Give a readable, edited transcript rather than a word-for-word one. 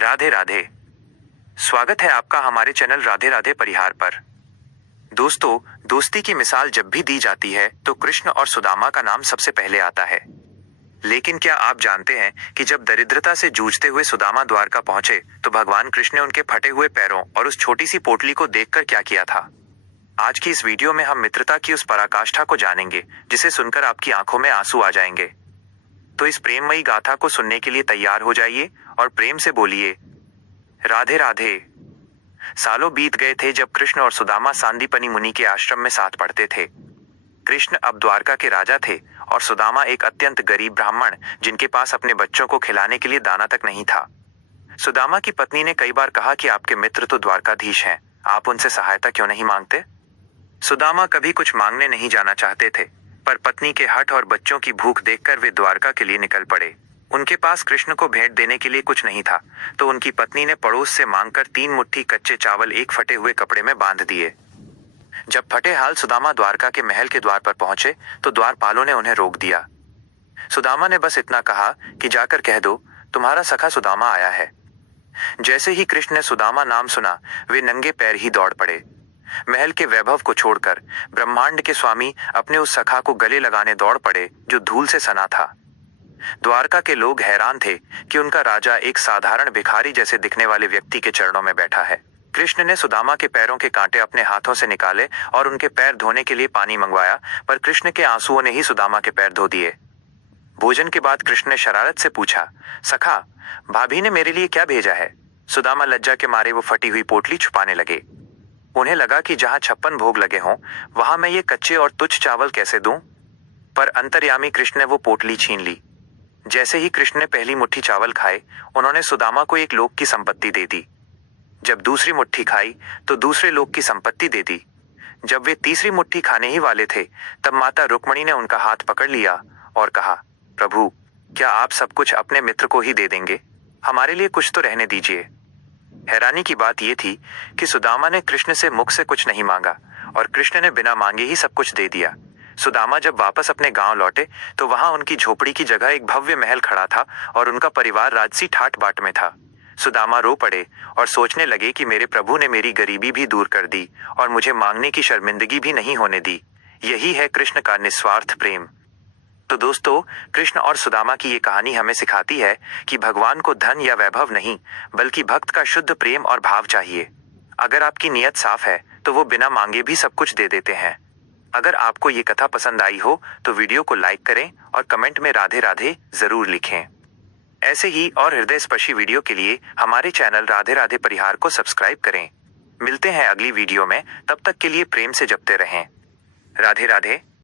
राधे राधे। स्वागत है आपका हमारे चैनल राधे राधे परिहार पर। दोस्तों, दोस्ती की मिसाल जब भी दी जाती है तो कृष्ण और सुदामा का नाम सबसे पहले आता है। लेकिन क्या आप जानते हैं कि जब दरिद्रता से जूझते हुए सुदामा द्वारका पहुंचे तो भगवान कृष्ण ने उनके फटे हुए पैरों और उस छोटी सी पोटली को देखकर क्या किया था? आज की इस वीडियो में हम मित्रता की उस पराकाष्ठा को जानेंगे जिसे सुनकर आपकी आंखों में आंसू आ जाएंगे। तो इस प्रेममयी गाथा को सुनने के लिए तैयार हो जाइए और प्रेम से बोलिए राधे राधे। सालों बीत गए थे जब कृष्ण और सुदामा सांदीपनि मुनि के आश्रम में साथ पढ़ते थे। कृष्ण अब द्वारका के राजा थे और सुदामा एक अत्यंत गरीब ब्राह्मण जिनके पास अपने बच्चों को खिलाने के लिए दाना तक नहीं था। सुदामा की पत्नी ने कई बार कहा कि आपके मित्र तो द्वारकाधीश हैं, आप उनसे सहायता क्यों नहीं मांगते? सुदामा कभी कुछ मांगने नहीं जाना चाहते थे, पर पत्नी के हठ और बच्चों की भूख देखकर वे द्वारका के लिए निकल पड़े। उनके पास कृष्ण को भेंट देने के लिए कुछ नहीं था, तो उनकी पत्नी ने पड़ोस से मांगकर 3 मुट्ठी कच्चे चावल एक फटे हुए कपड़े में बांध दिए। जब फटे हाल सुदामा द्वारका के महल के द्वार पर पहुंचे तो द्वारपालों ने उन्हें रोक दिया। सुदामा ने बस इतना कहा कि जाकर कह दो तुम्हारा सखा सुदामा आया है। जैसे ही कृष्ण ने सुदामा नाम सुना, वे नंगे पैर ही दौड़ पड़े। महल के वैभव को छोड़कर ब्रह्मांड के स्वामी अपने उस सखा को गले लगाने दौड़ पड़े जो धूल से सना था। द्वारका के लोग हैरान थे कि उनका राजा एक साधारण भिखारी जैसे दिखने वाले व्यक्ति के चरणों में बैठा है। कृष्ण ने सुदामा के पैरों के कांटे अपने हाथों से निकाले और उनके पैर धोने के लिए पानी मंगवाया, पर कृष्ण के आंसुओं ने ही सुदामा के पैर धो दिए। भोजन के बाद कृष्ण ने शरारत से पूछा, सखा, भाभी ने मेरे लिए क्या भेजा है? सुदामा लज्जा के मारे वो फटी हुई पोटली छुपाने लगे। उन्हें लगा कि जहां 56 भोग लगे हों वहां मैं ये कच्चे और तुच्छ चावल कैसे दूं? पर अंतर्यामी कृष्ण ने वो पोटली छीन ली। जैसे ही कृष्ण ने पहली मुट्ठी चावल खाए, उन्होंने सुदामा को एक लोक की संपत्ति दे दी। जब दूसरी मुट्ठी खाई तो दूसरे लोक की संपत्ति दे दी। जब वे तीसरी मुट्ठी खाने ही वाले थे तब माता रुक्मणी ने उनका हाथ पकड़ लिया और कहा, प्रभु, क्या आप सब कुछ अपने मित्र को ही दे देंगे? हमारे लिए कुछ तो रहने दीजिए। हैरानी की बात यह थी कि सुदामा ने कृष्ण से मुख से कुछ नहीं मांगा और कृष्ण ने बिना मांगे ही सब कुछ दे दिया। सुदामा जब वापस अपने गांव लौटे तो वहां उनकी झोपड़ी की जगह एक भव्य महल खड़ा था और उनका परिवार राजसी ठाट बाट में था। सुदामा रो पड़े और सोचने लगे कि मेरे प्रभु ने मेरी गरीबी भी दूर कर दी और मुझे मांगने की शर्मिंदगी भी नहीं होने दी। यही है कृष्ण का निस्वार्थ प्रेम। तो दोस्तों, कृष्ण और सुदामा की ये कहानी हमें सिखाती है कि भगवान को धन या वैभव नहीं, बल्कि भक्त का शुद्ध प्रेम और भाव चाहिए। अगर आपकी नीयत साफ है तो वो बिना मांगे भी सब कुछ दे देते हैं। अगर आपको ये कथा पसंद आई हो तो वीडियो को लाइक करें और कमेंट में राधे राधे जरूर लिखें। ऐसे ही और हृदय स्पर्शी वीडियो के लिए हमारे चैनल राधे राधे परिहार को सब्सक्राइब करें। मिलते हैं अगली वीडियो में, तब तक के लिए प्रेम से जपते रहें। राधे राधे।